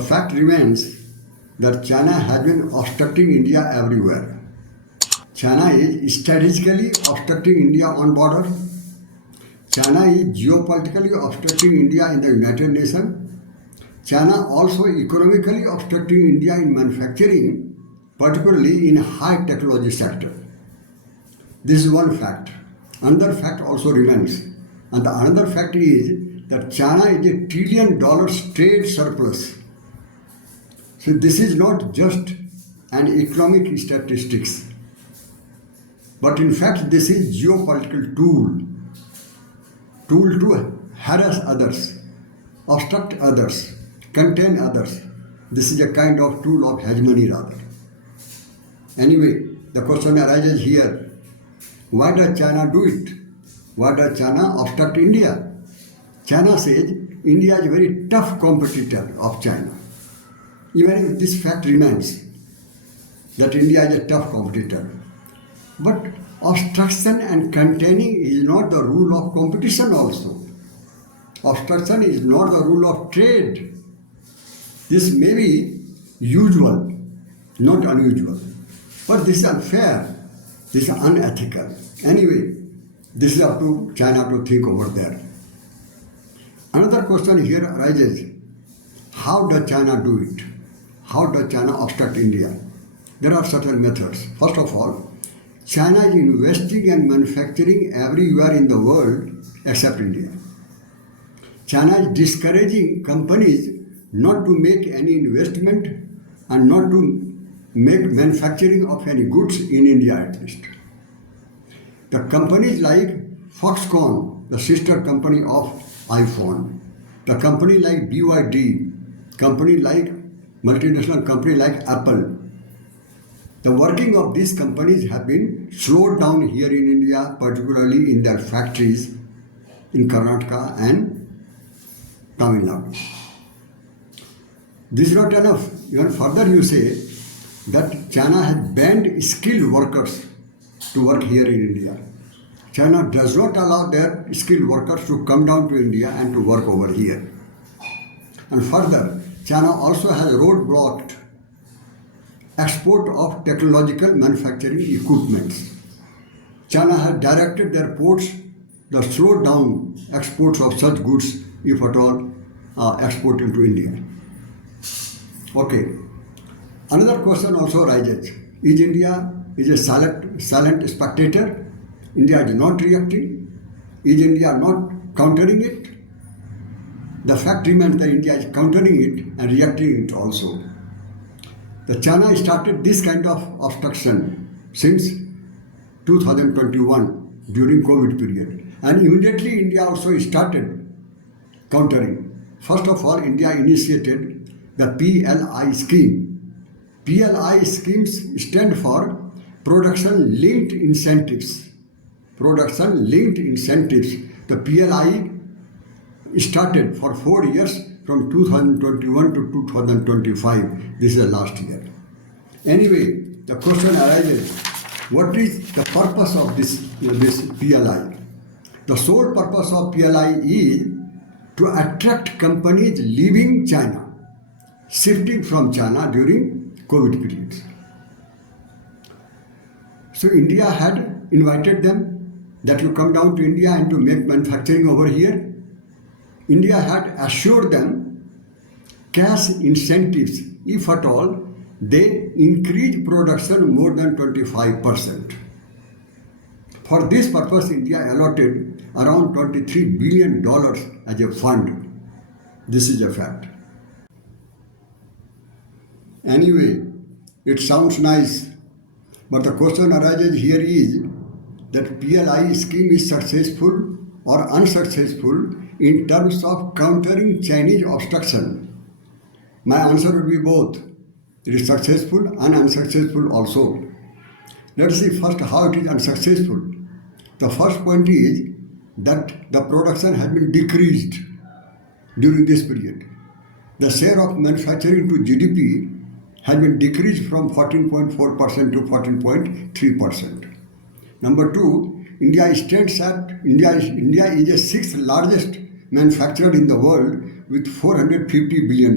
The fact remains that China has been obstructing India everywhere. China is strategically obstructing India on border. China is geopolitically obstructing India in the United Nations. China also economically obstructing India in manufacturing, particularly in high technology sector. This is one fact. Another fact also remains. And the another fact is that China is $1 trillion trade surplus. So this is not just an economic statistics, but in fact this is geopolitical tool to harass others, obstruct others, contain others. This is a kind of tool of hegemony rather. Anyway, the question arises here, why does China do it? Why does China obstruct India? China says India is a very tough competitor of China. Even if this fact remains, that India is a tough competitor. But obstruction and containing is not the rule of competition also. Obstruction is not the rule of trade. This may be usual, not unusual. But this is unfair, this is unethical. Anyway, this is up to China to think over there. Another question here arises, how does China do it? How does China obstruct India? There are certain methods. First of all, China is investing and manufacturing everywhere in the world except India. China is discouraging companies not to make any investment and not to make manufacturing of any goods in India at least. The companies like Foxconn, the sister company of iPhone, the company like BYD, company like multinational company like Apple, the working of these companies have been slowed down here in India, particularly in their factories in Karnataka and Tamil Nadu. This is not enough. Even further you say that China has banned skilled workers to work here in India. China does not allow their skilled workers to come down to India and to work over here. And further, China also has roadblocked export of technological manufacturing equipments. China has directed their ports to slow down exports of such goods, if at all exported to India. Okay. Another question also arises. Is India a silent spectator? India is not reacting? Is India not countering it? The fact remains that India is countering it and reacting it also. The China started this kind of obstruction since 2021 during COVID period, and immediately India also started countering. First of all, India initiated the PLI scheme. PLI schemes stand for Production Linked Incentives. Production Linked Incentives. The PLI started for 4 years from 2021 to 2025. This is the last year. Anyway, the question arises, what is the purpose of this PLI? The sole purpose of PLI is to attract companies leaving China, shifting from China during COVID periods. So India had invited them that you come down to India and to make manufacturing over here. India had assured them cash incentives if at all they increase production more than 25%. For this purpose, India allotted around $23 billion as a fund. This is a fact. Anyway, it sounds nice, but the question arises here is that PLI scheme is successful or unsuccessful in terms of countering Chinese obstruction. My answer would be both. It is successful and unsuccessful also. Let's see first how it is unsuccessful. The first point is that the production has been decreased during this period. The share of manufacturing to GDP has been decreased from 14.4% to 14.3%. Number two, India is the sixth largest manufacturer in the world with $450 billion.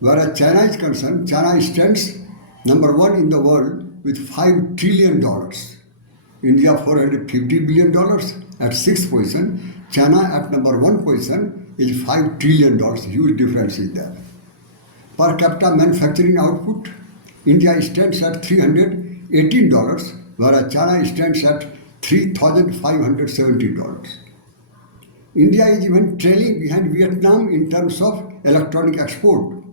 Whereas China is concerned, China stands number one in the world with $5 trillion. India $450 billion at sixth position. China at number one position is $5 trillion. Huge difference is there. Per capita manufacturing output, India stands at $318, whereas China stands at $3,570. India is even trailing behind Vietnam in terms of electronic export.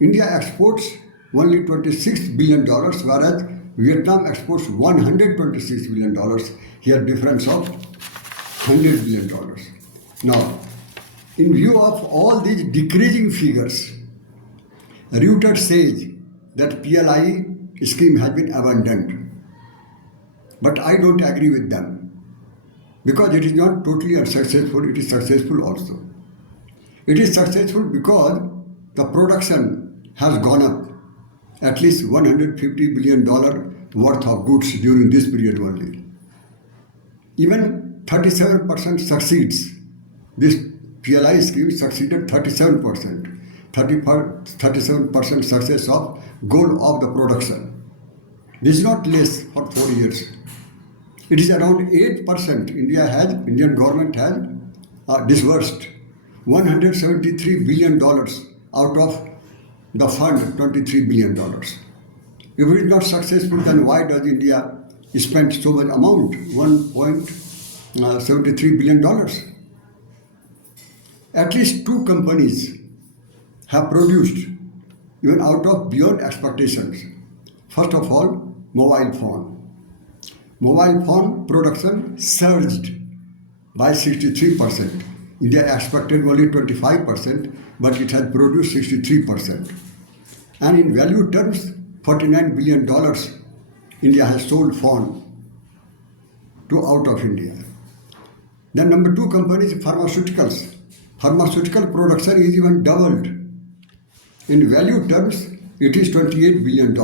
India exports only $26 billion, whereas Vietnam exports $126 billion. Here difference of $100 billion. Now, in view of all these decreasing figures, Reuters says that PLI scheme has been abandoned. But I don't agree with them, because it is not totally unsuccessful, it is successful also. It is successful because the production has gone up at least $150 billion worth of goods during this period only. Even 37% succeeds. This PLI scheme succeeded 37%. 37% success of goal of the production. This is not less for 4 years. It is around 8%. Indian government has disbursed $173 billion out of the fund, $23 billion. If it is not successful, then why does India spend so much amount, $1.73 billion? At least two companies have produced even out of beyond expectations. First of all, mobile phone. Mobile phone production surged by 63%. India expected only 25%, but it has produced 63%. And in value terms, $49 billion India has sold phone to out of India. Then number two company is pharmaceuticals. Pharmaceutical production is even doubled. In value terms, it is $28 billion.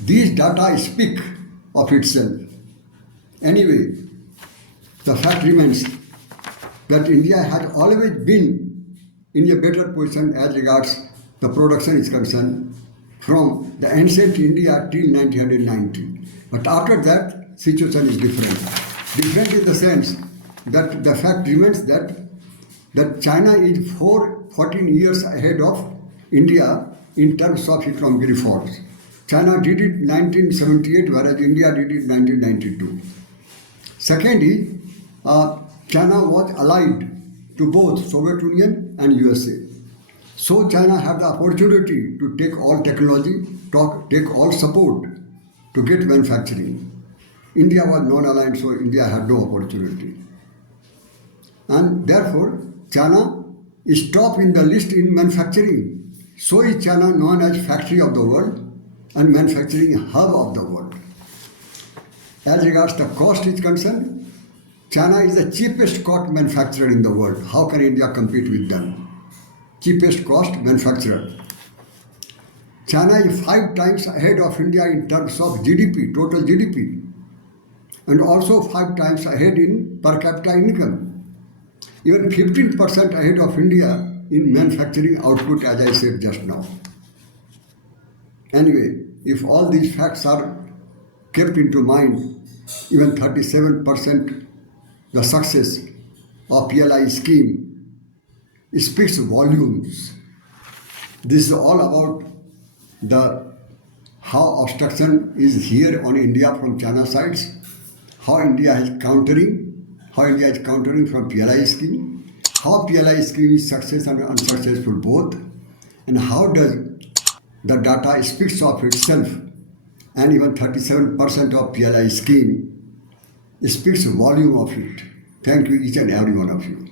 These data speak of itself. Anyway, the fact remains that India has always been in a better position as regards the production is concerned from the ancient India till 1990. But after that, situation is different. Different in the sense that the fact remains that China is 14 years ahead of India in terms of economic reforms. China did it in 1978, whereas India did it in 1992. Second is, China was allied to both Soviet Union and USA. So China had the opportunity to take all technology, take all support to get manufacturing. India was non-aligned, so India had no opportunity. And therefore, China is top in the list in manufacturing. So is China known as factory of the world and manufacturing hub of the world. As regards the cost is concerned, China is the cheapest cost manufacturer in the world. How can India compete with them? Cheapest cost manufacturer. China is 5 times ahead of India in terms of GDP, total GDP, and also 5 times ahead in per capita income. Even 15% ahead of India in manufacturing output, as I said just now. Anyway, if all these facts are kept into mind, even 37% the success of PLI scheme speaks volumes. This is all about how obstruction is here on India from China sides, how India is countering from PLI scheme, how PLI scheme is successful and unsuccessful both, and how does the data speaks of itself, and even 37% of PLI scheme speaks volume of it. Thank you each and every one of you.